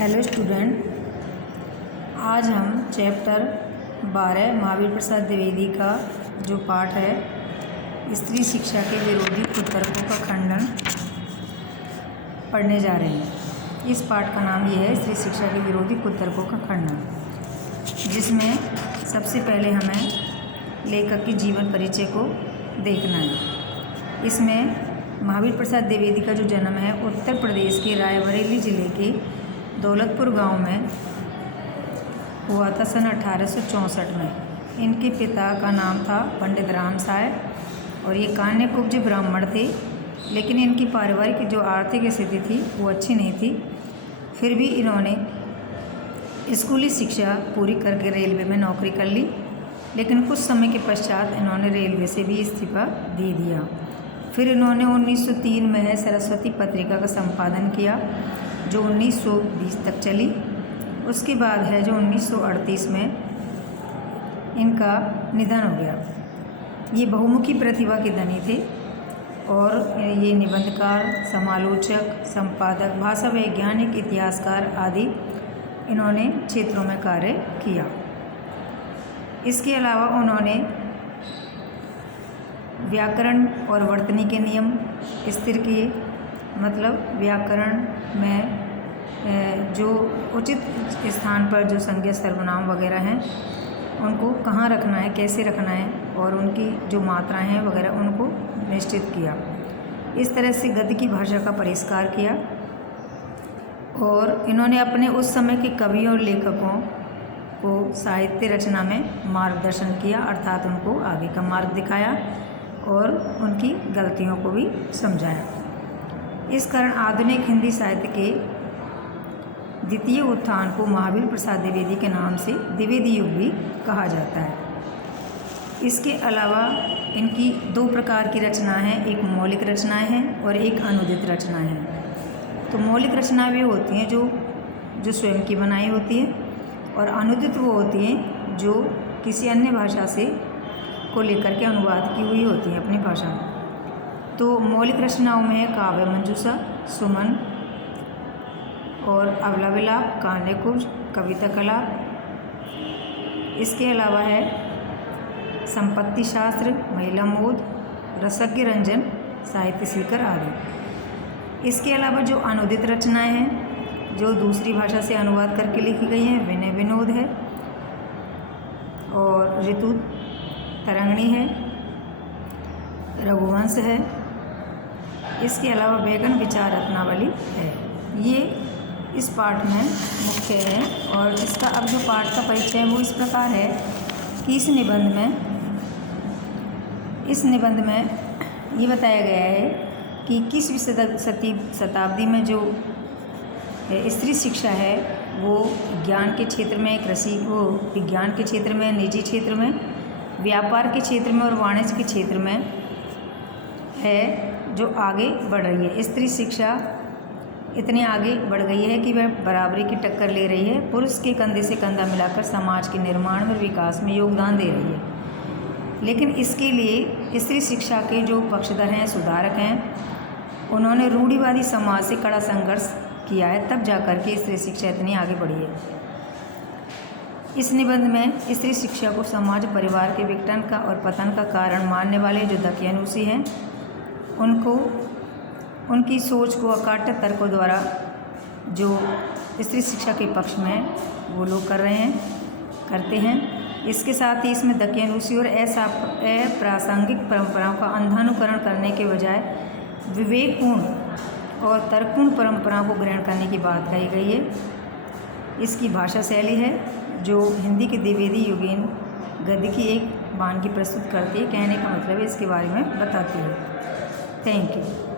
Hello student, आज हम chapter 12 Mahavir Prasad Dwivedi का जो पाठ है स्त्री शिक्षा के विरोधी कुतर्कों का खंडन पढ़ने जा रहे हैं। इस पाठ का नाम ये है स्त्री शिक्षा के विरोधी कुतर्कों का खंडन, जिसमें सबसे पहले हमें लेखक के जीवन परिचय को देखना है। इसमें महावीर प्रसाद द्विवेदी का जो जन्म है उत्तर प्रदेश के रायबरेली ज़िले के दौलतपुर गांव में हुआ था सन 1864 में। इनके पिता का नाम था पंडित राम साय और ये कान्य कुब्ज ब्राह्मण थे, लेकिन इनकी पारिवारिक जो आर्थिक स्थिति थी वो अच्छी नहीं थी। फिर भी इन्होंने स्कूली शिक्षा पूरी करके रेलवे में नौकरी कर ली, लेकिन कुछ समय के पश्चात इन्होंने रेलवे से भी इस्तीफा दे दिया। फिर इन्होंने 1903 में सरस्वती पत्रिका का संपादन किया जो 1920 तक चली। उसके बाद है जो 1938 में इनका निधन हो गया। ये बहुमुखी प्रतिभा के धनी थे और ये निबंधकार, समालोचक, संपादक, भाषा वैज्ञानिक, इतिहासकार आदि इन्होंने क्षेत्रों में कार्य किया। इसके अलावा उन्होंने व्याकरण और वर्तनी के नियम स्थिर किए, मतलब व्याकरण में जो उचित स्थान पर जो संज्ञा सर्वनाम वगैरह हैं उनको कहाँ रखना है, कैसे रखना है और उनकी जो मात्राएं हैं वगैरह उनको निश्चित किया। इस तरह से गद्य की भाषा का परिष्कार किया और इन्होंने अपने उस समय के कवियों और लेखकों को साहित्य रचना में मार्गदर्शन किया, अर्थात उनको आगे का मार्ग दिखाया और उनकी गलतियों को भी समझाया। इस कारण आधुनिक हिंदी साहित्य के द्वितीय उत्थान को महावीर प्रसाद द्विवेदी के नाम से द्विवेदी युग भी कहा जाता है। इसके अलावा इनकी दो प्रकार की रचनाएं हैं, एक मौलिक रचनाएं हैं और एक अनुदित रचनाएं हैं। तो मौलिक रचनाएं वे होती हैं जो स्वयं की बनाई होती हैं और अनुदित वो होती हैं जो किसी अन्य भाषा से को लेकर के अनुवाद की हुई होती हैं अपनी भाषा में। तो मौलिक रचनाओं में है काव्य मंजूषा, सुमन और अबला विलाप, कान्य कुब्ज, कविता कलाप। इसके अलावा है संपत्ति शास्त्र, महिला मोद, रसज्ञ रंजन, साहित्य सीकर आदि। इसके अलावा जो अनुदित रचनाएं हैं जो दूसरी भाषा से अनुवाद करके लिखी गई हैं, विनय विनोद है और ऋतु तरंगणी है, रघुवंश है। इसके अलावा बैगन विचार रत्नावली है। ये इस पाठ में मुख्य है और इसका अब जो पाठ का परिचय है वो इस प्रकार है कि इस निबंध में ये बताया गया है कि 21वीं शताब्दी में जो स्त्री शिक्षा है वो ज्ञान के क्षेत्र में, कृषि को विज्ञान के क्षेत्र में, निजी क्षेत्र में, व्यापार के क्षेत्र में और वाणिज्य के क्षेत्र में है जो आगे बढ़ रही है। स्त्री शिक्षा इतनी आगे बढ़ गई है कि वह बराबरी की टक्कर ले रही है, पुरुष के कंधे से कंधा मिलाकर समाज के निर्माण और विकास में योगदान दे रही है। लेकिन इसके लिए स्त्री शिक्षा के जो पक्षधर हैं, सुधारक हैं, उन्होंने रूढ़िवादी समाज से कड़ा संघर्ष किया है, तब जाकर के स्त्री शिक्षा इतनी आगे बढ़ी है। इस निबंध में स्त्री शिक्षा को समाज परिवार के विघटन का और पतन का कारण मानने वाले जो दकियानूसी हैं उनको उनकी सोच को अकाट्य तर्कों द्वारा जो स्त्री शिक्षा के पक्ष में वो लोग करते हैं। इसके साथ ही इसमें दकियानूसी और अप्रासंगिक परंपराओं का अंधानुकरण करने के बजाय विवेकपूर्ण और तर्कपूर्ण परंपराओं को ग्रहण करने की बात कही गई है। इसकी भाषा शैली है जो हिंदी के द्विवेदी युगीन गद्य की एक वानगी प्रस्तुत करती है। कहने का मतलब है इसके बारे में बताती है। Thank you.